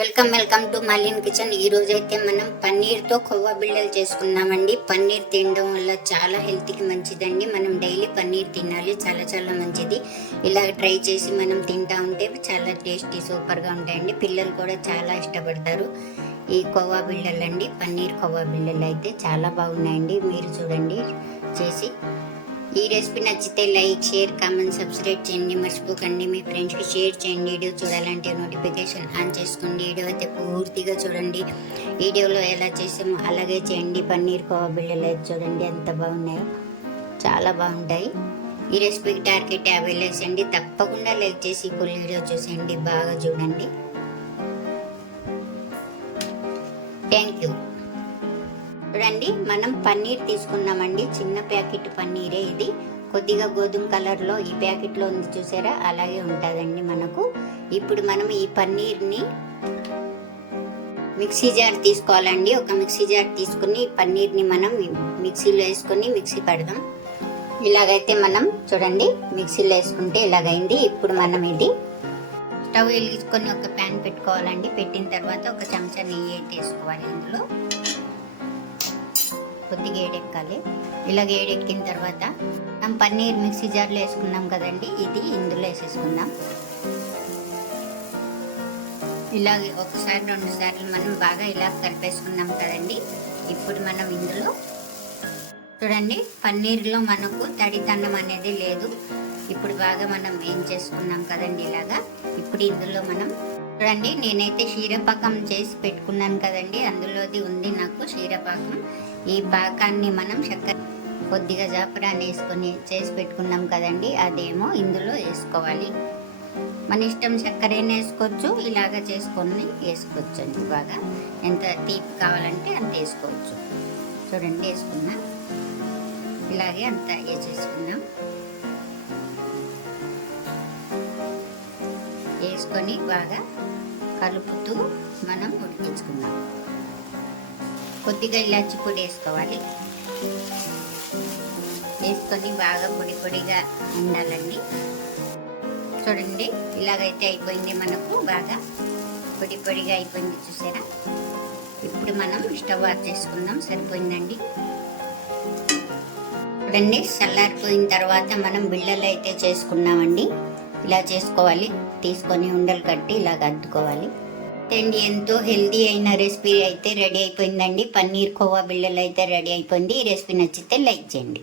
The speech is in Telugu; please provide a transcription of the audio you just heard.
Welcome to మాలిన్ kitchen. ఈ రోజు అయితే మనం పన్నీర్తో కొవ్వా బిళ్ళలు చేసుకున్నామండి. పన్నీర్ తినడం వల్ల చాలా హెల్త్కి మంచిదండి. మనం డైలీ పన్నీర్ తినాలి, చాలా చాలా మంచిది. ఇలా ట్రై చేసి మనం తింటా ఉంటే చాలా టేస్టీ సూపర్గా ఉంటాయండి. పిల్లలు కూడా చాలా ఇష్టపడతారు ఈ కొవ్వా బిళ్ళలు అండి. పన్నీర్ కొవ్వా బిళ్ళలు అయితే చాలా బాగున్నాయండి. మీరు చూడండి చేసి. ఈ రెసిపీ నచ్చితే లైక్, షేర్, కామెంట్, సబ్స్క్రైబ్ చేయండి. మర్చిపోకండి. మీ ఫ్రెండ్స్కి షేర్ చేయండి. వీడియో చూడాలంటే నోటిఫికేషన్ ఆన్ చేసుకోండి. వీడియో అయితే పూర్తిగా చూడండి. వీడియోలో ఎలా చేసామో అలాగే చేయండి. పన్నీర్ కోవా బిళ్ళలు అయితే చూడండి ఎంత బాగున్నాయో, చాలా బాగుంటాయి. ఈ రెసిపీకి టార్గెట్ 50 లైక్స్ అండి. తప్పకుండా లైక్ చేసి ఫుల్ వీడియో చూసేయండి, బాగా చూడండి. Thank you. చూడండి, మనం పన్నీర్ తీసుకున్నామండి. చిన్న ప్యాకెట్ పన్నీరే ఇది. కొద్దిగా గోధుమ కలర్లో ఈ ప్యాకెట్లో ఉంది చూసారా, అలాగే ఉంటుందండి మనకు. ఇప్పుడు మనం ఈ పన్నీర్ని మిక్సీ జార్ తీసుకోవాలండి. ఒక మిక్సీ జార్ తీసుకుని పన్నీర్ని మనం మిక్సీలో వేసుకొని మిక్సీ పడదాం. ఇలాగైతే మనం చూడండి మిక్సీలో వేసుకుంటే ఇలాగైంది. ఇప్పుడు మనం ఇది స్టవ్ వెలిగించుకొని ఒక ప్యాన్ పెట్టుకోవాలండి. పెట్టిన తర్వాత ఒక చెంచా నెయ్యి అయితే వేసుకోవాలి. ఇందులో కొద్దిగా ఏడెక్కాలి. ఇలాగ ఏడెక్కిన తర్వాత మనం పన్నీర్ మిక్సీ జార్లో వేసుకున్నాం కదండి, ఇది ఇందులో వేసేసుకుందాం. ఇలాగే ఒకసారి 2 సార్లు మనం బాగా ఇలా కలిపేసుకున్నాం కదండి. ఇప్పుడు మనం ఇందులో చూడండి పన్నీర్లో మనకు తడితన్నం అనేది లేదు. ఇప్పుడు బాగా మనం ఏం చేసుకున్నాం కదండి ఇలాగా. ఇప్పుడు ఇందులో మనం చూడండి, నేనైతే క్షీరపాకం చేసి పెట్టుకున్నాను కదండి, అందులోది ఉంది నాకు క్షీరపాకం. ఈ పాకాన్ని మనం చక్కెర కొద్దిగా జాఫరాన్ వేసుకొని చేసి పెట్టుకున్నాం కదండి, అదేమో ఇందులో వేసుకోవాలి. మన ఇష్టం చక్కెరైనా వేసుకోవచ్చు, ఇలాగ చేసుకొని వేసుకోవచ్చు అండి. బాగా ఎంత తీపి కావాలంటే అంత వేసుకోవచ్చు. చూడండి వేసుకున్నా, ఇలాగే అంత వేసేసుకున్నాం. వేసుకొని బాగా కలుపుతూ మనం ఉడికించుకుందాం. కొద్దిగా ఇలాచి పొడి వేసుకోవాలి. వేసుకొని బాగా పొడి పొడిగా ఉండాలండి. చూడండి ఇలాగైతే అయిపోయింది, మనకు బాగా పొడి పొడిగా అయిపోయింది చూసారా. ఇప్పుడు మనం స్టవ్ ఆఫ్ చేసుకుందాం. సరిపోయిందండి. చూడండి చల్లారిపోయిన తర్వాత మనం బిళ్ళలు అయితే చేసుకున్నామండి. ఇలా చేసుకోవాలి. తీసుకొని ఉండలు కట్టి ఇలాగ అద్దుకోవాలి. అండి ఎంతో హెల్దీ అయిన రెసిపీ అయితే రెడీ అయిపోయిందండి. పన్నీర్ కోవా బిళ్ళలు అయితే రెడీ అయిపోయింది. ఈ రెసిపీ నచ్చితే లైక్ చేయండి.